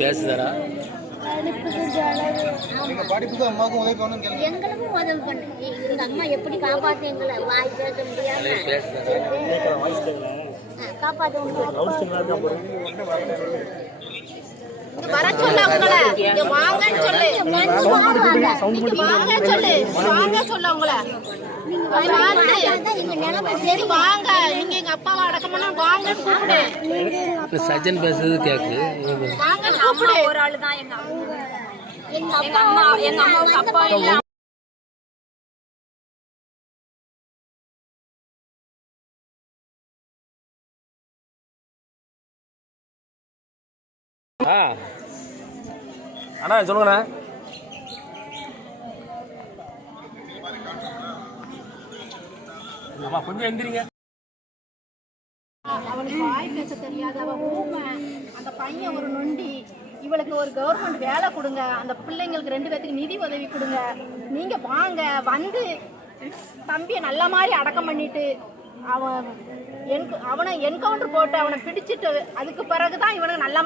பேசுதாரா எங்களுக்கும் உதவி பண்ணு. எங்க அம்மா எப்படி காப்பாத்து எங்களை வாய் பேச முடியாம காப்பாற்ற வர சொல்ல உங்களை வாங்கன்னு சொல்லு வாங்க சொல்லு வாங்க சொல்ல உங்களை சரி வாங்க நீங்க எங்க அப்பாவை அடக்கம்னா வாங்கன்னு கூப்பிடு. சஜன் பேசுறது கேக்கு வாங்கன்னு கூப்பிடு. ஒரு ஆளு தான் எங்க அம்மாவுக்கு அப்பா இல்ல. அண்ணா சொல்லுங்கண்ணா. கொஞ்சம் எந்திரிங்க. அவனுக்கு வாய் பேச தெரியாது, அவ ஊமை. அந்த பையன் ஒரு நொண்டி. இவளுக்கு ஒரு கவர்மெண்ட் வேலை கொடுங்க, அந்த பிள்ளைங்களுக்கு 2 பேத்துக்கு நிதி உதவி கொடுங்க. நீங்க வாங்க வந்து தம்பியை நல்ல மாதிரி அடக்கம் பண்ணிட்டு அவனை என்கவுண்டர் போட்டு அவனை பிடிச்சிட்டு அதுக்கு பிறகுதான் இவனுக்கு நல்ல